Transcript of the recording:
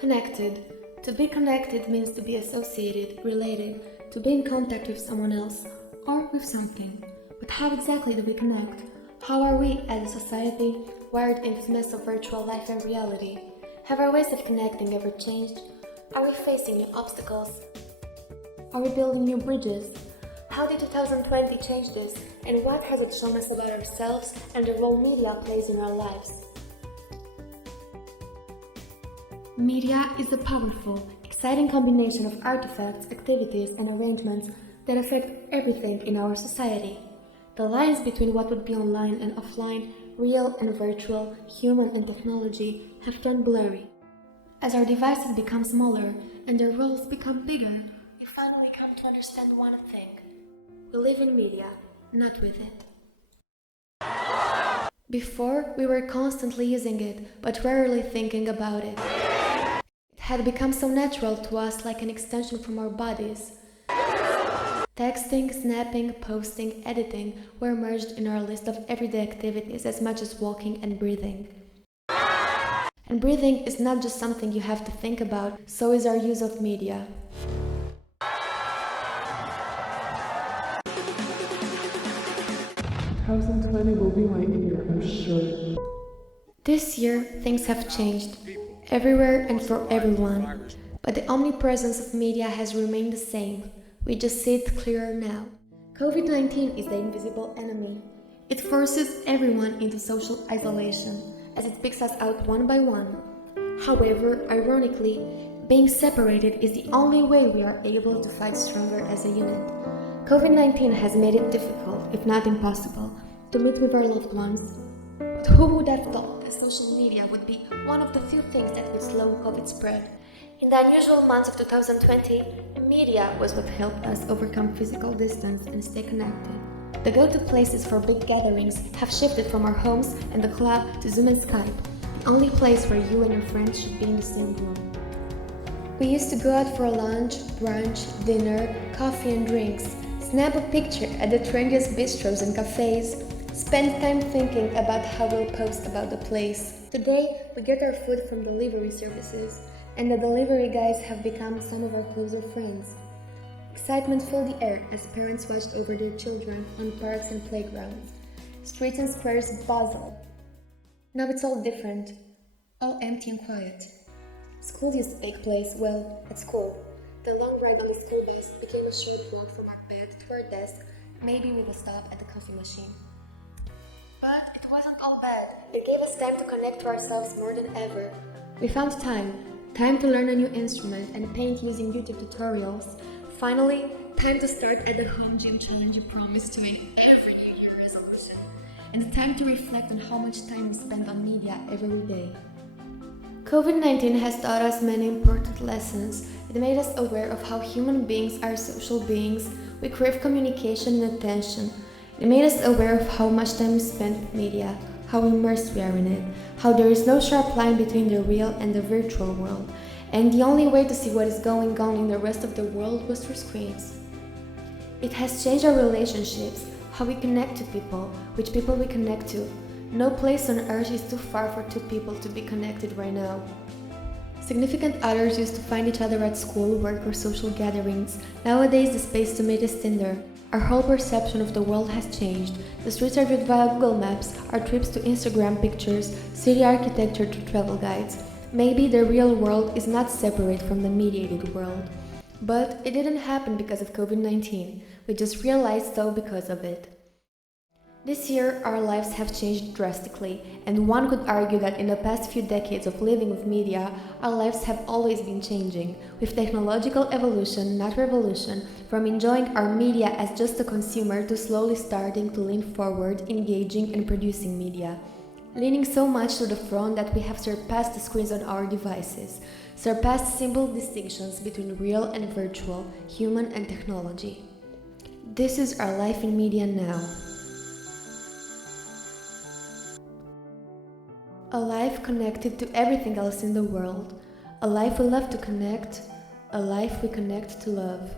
Connected. To be connected means to be associated, related, to be in contact with someone else or with something. But how exactly do we connect? How are we, as a society, wired into the mess of virtual life and reality? Have our ways of connecting ever changed? Are we facing new obstacles? Are we building new bridges? How did 2020 change this, and what has it shown us about ourselves and the role media plays in our lives? Media is a powerful, exciting combination of artifacts, activities, and arrangements that affect everything in our society. The lines between what would be online and offline, real and virtual, human and technology have turned blurry. As our devices become smaller and their roles become bigger, we finally come to understand one thing. We live in media, not with it. Before, we were constantly using it, but rarely thinking about it. It had become so natural to us, like an extension from our bodies. Texting, snapping, posting, editing were merged in our list of everyday activities as much as walking and breathing. And breathing is not just something you have to think about, so is our use of media. Will be my year, I'm sure. This year, things have changed, everywhere and for everyone, but the omnipresence of media has remained the same. We just see it clearer now. COVID-19 is the invisible enemy. It forces everyone into social isolation, as it picks us out one by one. However, ironically, being separated is the only way we are able to fight stronger as a unit. COVID-19 has made it difficult, if not impossible, to meet with our loved ones. But who would have thought that social media would be one of the few things that would slow COVID spread? In the unusual months of 2020, media was what helped us overcome physical distance and stay connected. The go-to places for big gatherings have shifted from our homes and the club to Zoom and Skype, the only place where you and your friends should be in the same room. We used to go out for lunch, brunch, dinner, coffee and drinks, snap a picture at the trendiest bistros and cafes, spend time thinking about how we'll post about the place. Today, we get our food from delivery services, and the delivery guys have become some of our closer friends. Excitement filled the air as parents watched over their children on parks and playgrounds. Streets and squares buzzed. Now it's all different, all empty and quiet. School used to take place, well, at school. The long ride on the school bus became a short walk from our bed to our desk, maybe with a stop at the coffee machine. But it wasn't all bad. It gave us time to connect to ourselves more than ever. We found time to learn a new instrument and paint using YouTube tutorials. Finally, time to start at the home gym challenge you promised to make every New Year resolution. And time to reflect on how much time we spend on media every day. COVID-19 has taught us many important lessons. It made us aware of how human beings are social beings. We crave communication and attention. It made us aware of how much time we spend with media, how immersed we are in it, how there is no sharp line between the real and the virtual world, and the only way to see what is going on in the rest of the world was through screens. It has changed our relationships, how we connect to people, which people we connect to. No place on earth is too far for two people to be connected right now. Significant others used to find each other at school, work, or social gatherings. Nowadays, the space to meet is Tinder. Our whole perception of the world has changed. The streets are viewed via Google Maps, our trips to Instagram pictures, city architecture to travel guides. Maybe the real world is not separate from the mediated world. But it didn't happen because of COVID-19. We just realized so because of it. This year, our lives have changed drastically, and one could argue that in the past few decades of living with media, our lives have always been changing, with technological evolution, not revolution, from enjoying our media as just a consumer to slowly starting to lean forward, engaging and producing media. Leaning so much to the front that we have surpassed the screens on our devices, surpassed simple distinctions between real and virtual, human and technology. This is our life in media now. A life connected to everything else in the world. A life we love to connect. A life we connect to love.